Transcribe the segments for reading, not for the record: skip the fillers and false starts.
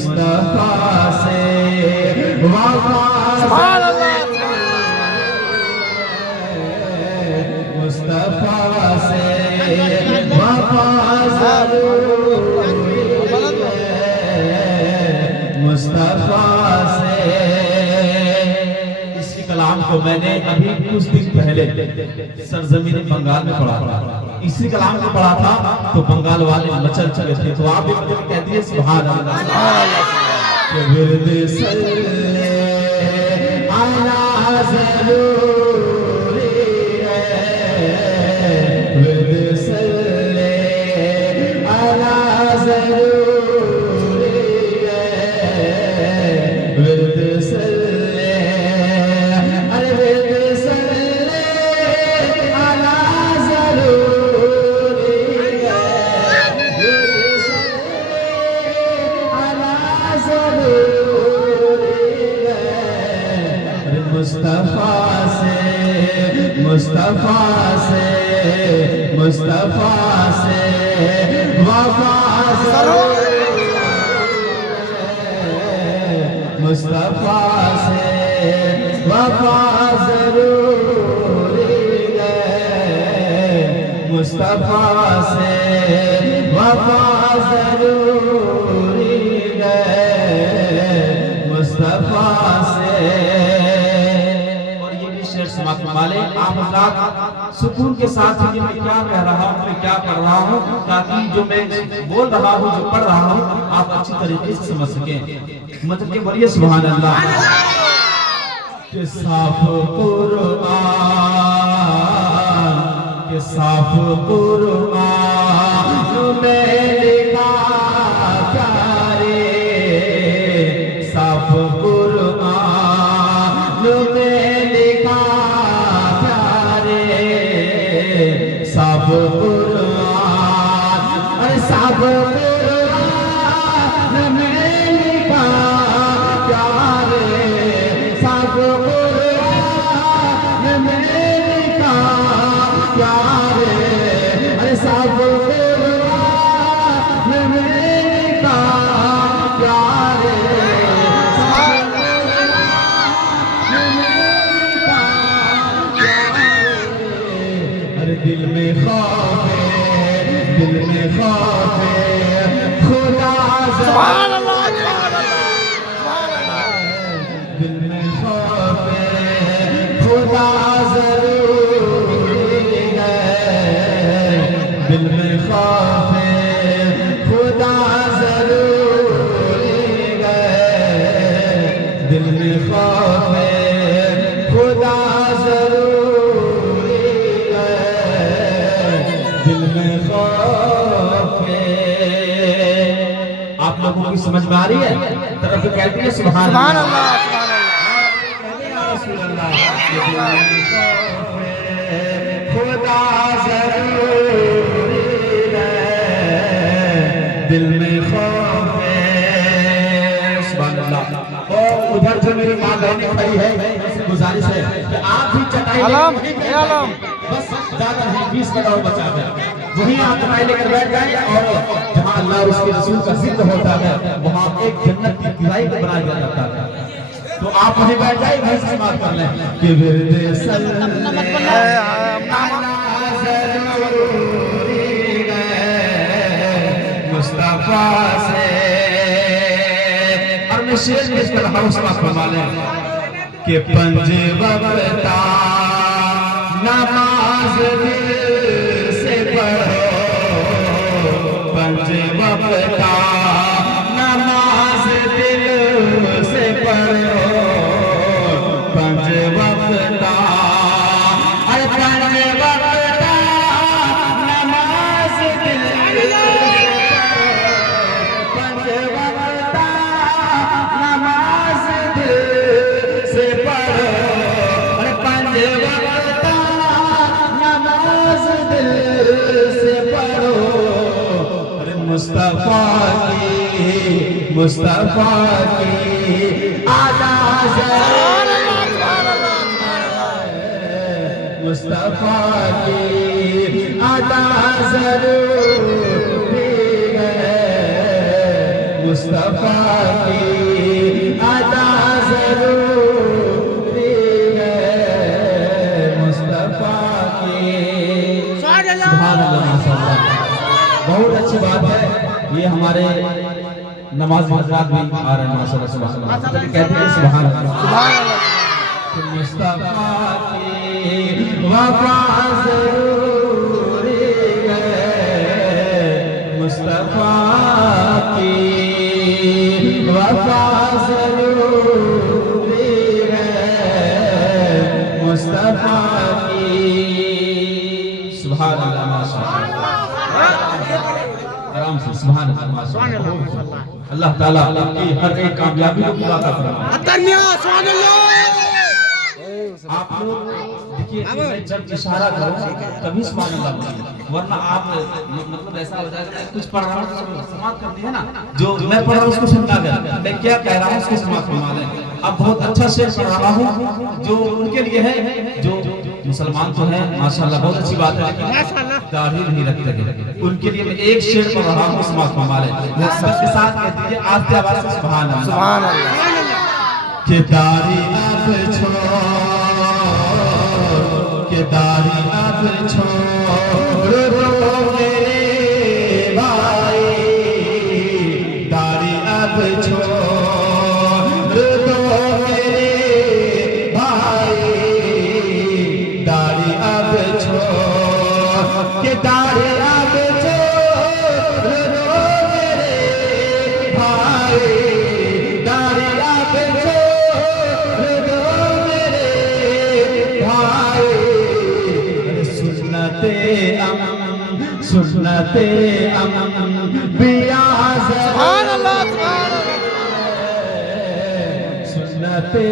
मुस्तफा से वफा, सुभान अल्लाह, मुस्तफा से वफा ज़रूरी है, मुस्तफा से। इसी कलाम को मैंने अभी कुछ दिन पहले सरजमीन बंगाल में पढ़ा था। इसी कलाम को पढ़ा था तो बंगाल वाले मचल चले थे। तो आप भी मुझे कह दिए सुभान अल्लाह। विरद सल्ले अला ज़रूरी है, विरद सल्ले अला ज़रूरी है, विरद सल्ले, अरे विरद सल्ले अला ज़रूरी है, विरद सल्ले अला ज़रूरी है। अरे मुस्तफा से, मुस्तफा से, मुस्तफा से वफा ज़रूरी है, मुस्तफा से वफा ज़रूरी है, मुस्तफा से वफा ज़रूरी है, मुस्तफा से। और ये भी शेर समाप्त वाले आप हज़रात सुकून के साथ ही मैं क्या कह रहा हूँ, मैं क्या कर रहा हूँ, ताकि जो मैं बोल रहा हूँ, जो पढ़ रहा हूँ, आप अच्छी तरीके से समझ सकें। मतलब कि बोलिए सुभान अल्लाह। के साफ कुरान, के साफ कुरान में लिखा प्यारे, साफ कुरान में लिखा प्यारे, साफ कुरान, अरे साफ कुरान में लिखा प्यारे, साफ कुरान में लिखा प्यारे, अरे साफ कुरान में लिखा प्यारे, साफ कुरान में लिखा प्यारे। अरे दिल में खौफ है, दिल में खौफ है खुदा सुभान अल्लाह, सुभान अल्लाह, दिल में खौफ है खुदा ज़रूरी है, दिल में खौफ है खुदा ज़रूरी है, दिल में खौफ है खुदा ज़रूरी है, दिल में खौफ है। आप लोगों की समझ में आ रही है? तरफ कहती है सुभान सुभान अल्लाह। अल्लाह, सुभान खुदा ज़रूरी है, दिल में खौफ है, सुभान अल्लाह। और उधर जो मेरी माँ बहनें खड़ी है, इससे गुजारिश है कि आप भी चटाई आलम, लेकर ए आलम। बस ज़्यादा नहीं 20 मिनट और बचा है, वहीं आप चटाई लेकर बैठ जाइए। और जहाँ अल्लाह और उसके रसूल का जिक्र होता है, वहाँ एक जन्नत की किराई को बनाया जाता है। तो आप वहीं बैठ जाइए, वहीं से समाप्त कर लें कि विरद सल्ले मुस्तफा से। और मैं शेर में इसका हौसला फरमा लें कि पंजे वक्ता नमाज दिल से पढ़ो, पंजे वक्ता नमाज दिल से पढ़ो, पंजे वक्ता, अरे पंजे वक्ता नमाज दिल से पढ़ो, पंजे वक्ता नमाज दिल से पढ़ो, अरे पंजे वक्ता नमाज दिल से पढ़ो। अरे मुस्तफा की आदा मुस्तफा की अदा ज़रूरी है, मुस्तफा हमारे नमाज हजरात भी आ रहे हैं माशाल्लाह सुभान अल्लाह, तो कहते हैं सुभान अल्लाह। सुभान अल्लाह। कि मुस्तफा की वफा ज़रूरी है, मुस्तफा की वफा ज़रूरी है, मुस्तफा की। सुभान अल्लाह माशाअल्लाह, आराम से सुभान अल्लाह माशाअल्लाह। अल्लाह ताला आपकी हर एक कामयाबी को पूरा करे। आप लोग देखिए, मैं जब इशारा करूं तभी सुभान अल्लाह बोलिए, वरना आप मतलब ऐसा हो जाएगा कुछ पढ़ रहा हूं तो समाप्त कर दिया ना, जो मैं पढ़ रहा हूं उसको सुनना कर, मैं क्या कह रहा हूं उसको समाप्त करवा दें। अब बहुत अच्छा शेर पढ़ रहा हूं जो उनके लिए है, जो मुसलमान तो है माशाल्लाह, बहुत अच्छी बात है, लेकिन दाढ़ी नहीं रखते हैं, उनके लिए मैं एक शेर पढ़ रहा हूं, समाप्त करवा लें। सबके साथ कह दीजिए आस्ते आवाज से सुभान अल्लाह। सुभान अल्लाह। कि दाढ़ी अब छोड़, के दाढ़ी अब छोड़ दो मेरे भाई, दाढ़ी अब छोड़ दो मेरे भाई, दाढ़ी अब छोड़, के दाढ़ी अब छोड़ दो मेरे भाई, दाढ़ी अब छोड़ दो मेरे भाई। सुन्नते बिया सुभान अल्लाह। सुभान अल्लाह। सुन्नते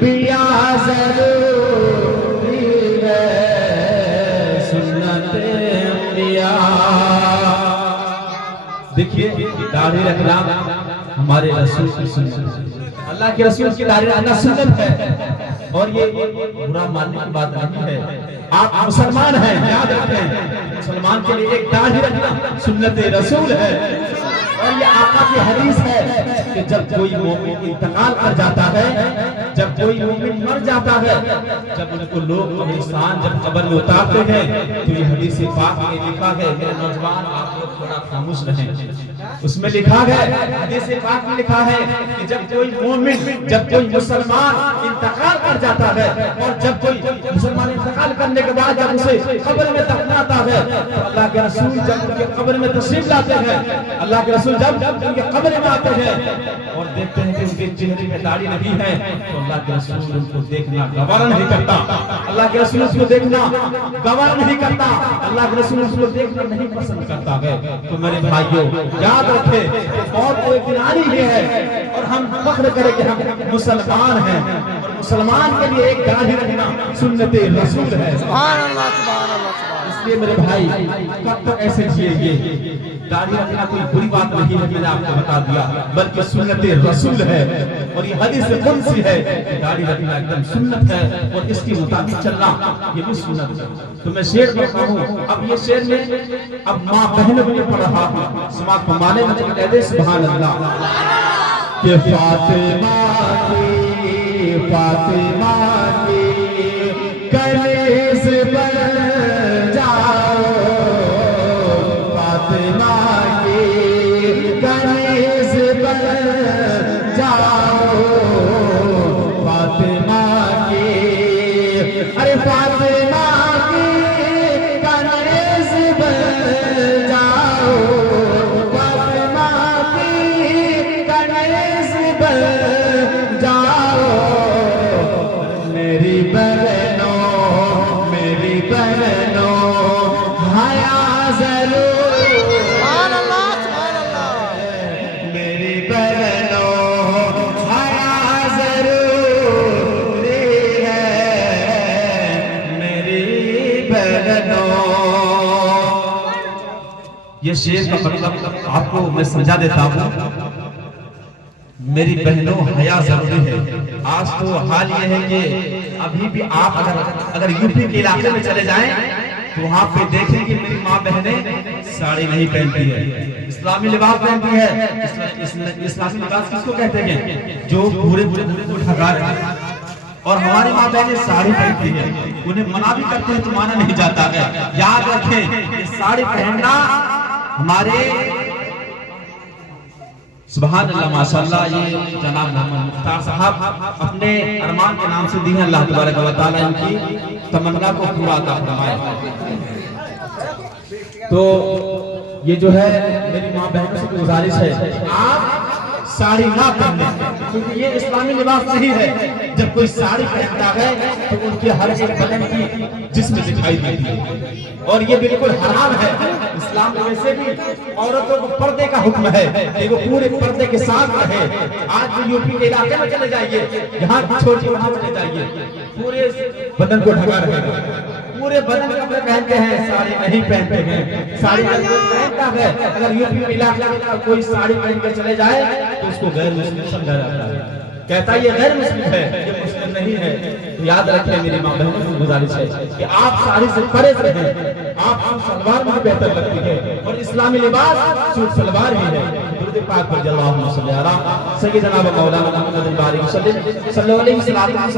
बिया ज़रूरी है, सुन्नते बिया। देखिए, दाढ़ी रखना हमारे रसूल की सुन्नत, अल्लाह के रसूल की दाढ़ी रखना सुन्नत है, और ये बुरा मानने की बात नहीं है। आप मुसलमान हैं, याद रखें, मुसलमान के लिए एक दाढ़ी रखना सुन्नत रसूल है। और ये आका की हदीस है कि जब कोई मोमिन इंतकाल कर जाता है, जब कोई मोमिन मर जाता है, जब उनको लोग कब्रिस्तान जब कब्र में उतारते हैं, तो ये हदीस पाक में लिखा है, मेरे नौजवान आप लोग थोड़ा खामोश रहें, उसमें लिखा है, हदीस पाक में लिखा है कि जब कोई मोमिन, जब कोई मुसलमान इंतकाल कर जाता है, और जब कोई मुसलमान इंतकाल करने के बाद जब उसे कब्र में दफनाता है, तो अल्लाह के रसूल जब उनके कब्र में तशरीफ लाते हैं, अल्लाह के रसूल जब उनके कब्र में आते हैं और देखते हैं कि उनके चेहरे में दाढ़ी नहीं है, तो अल्लाह के रसूल उनको देखना गवारा नहीं करता, अल्लाह के रसूल उसको देखना गवारा नहीं करता, अल्लाह के रसूल उसको देखना नहीं पसंद करता है। तो मेरे भाइयों, याद रखें, मौत एक दिन आनी ही है, और हम फख्र करें कि हम मुसलमान हैं, और मुसलमान के लिए एक दाढ़ी रखना सुन्नत रसूल है। सुभान अल्लाह। सुभान अल्लाह। इसलिए मेरे भाई, कब तक ऐसे जिएंगे? दाढ़ी रखना कोई बुरी बात नहीं है, मैंने आपको बता दिया, बल्कि सुन्नत रसूल है, और ये हदीस कुदसी है कि दाढ़ी रखना एकदम सुन्नत है, और इसके मुताबिक चलना ये भी सुन्नत है। तो मैं शेर पढ़ता हूँ, अब ये शेर में अब माँ बहनों में पढ़ रहा हूँ, समाज को माने मुझे कह दे सुभान अल्लाह। कि फातिमा की, फातिमा की कनीज़ बन जाओ, फातिमा की कनीज़ बन जाओ, फातिमा की, अरे फातिमा की कनीज़ बन जाओ, फातिमा की कनीज़ बन जाओ, मेरी बहनों, मेरी बहनों हया ज़रूर, सुभान अल्लाह। सुभान अल्लाह। मेरी बहनों हया ज़रूरी है, मेरी बहनों। ये शेर का मतलब आपको मैं समझा देता हूँ। मेरी बहनों हया जरूरी है। आज तो हाल ये है कि अभी भी आप अगर यूपी के इलाके में चले जाएं तो वहाँ पे देखें कि मेरी माँ बहनें साड़ी नहीं पहनती है, इस्लामी लिबास पहनती है। इस्लामी लिबास किसको कहते हैं? जो पूरे पूरे को ढका रहे। और हमारी माँ बहनें साड़ी पहनती है, उन्हें मना भी करते हैं तो माना नहीं जाता है। याद रखें, साड़ी पहनना हमारे सुभान अल्लाह माशाअल्लाह, ये जनाब मोहम्मद मुख्तार साहब अपने अरमान के नाम से दी है। अल्लाह तबारक व तआला इनकी तमन्ना को पूरा अता फरमाए। तो ये जो है मेरी माँ बहनों से गुजारिश है, आप साड़ी ना पहने, क्योंकि ये इस्लामी लिबास नहीं है। जब कोई साड़ी पहनता है तो उनके हर एक बदन की जिस्म दिखाई देती है, और ये बिल्कुल हराम है। इस्लाम में वैसे भी औरतों को पर्दे का हुक्म है कि वो पूरे पर्दे के साथ रहे। आज भी यूपी के इलाके में चले जाइए, यहाँ छोटी वहाँ चले जाइए, पूरे बदन को ढका रहेगा, पूरे बदन कपड़े पहनते हैं, साड़ी नहीं पहनते हैं। साड़ी पहनता है, अगर यूपी इलाके में कोई साड़ी पहन कर चले जाए तो उसको गैर मुस्लिम समझा जाता है, कहता है ये गैर मुस्लिम है, ये मुस्लिम नहीं है। तो याद रखिए मेरी माँ बहनों की गुजारिश है कि आप साड़ी से परहेज रहें। आप सलवार में बेहतर लगती है, और इस्लामी लिबास सूट सलवार ही है। दुरूद पाक पर सल्लल्लाहु अलैहि वसल्लम सैयदना व मौलाना मुहम्मद सल्लल्लाहु अलैहि वसल्लम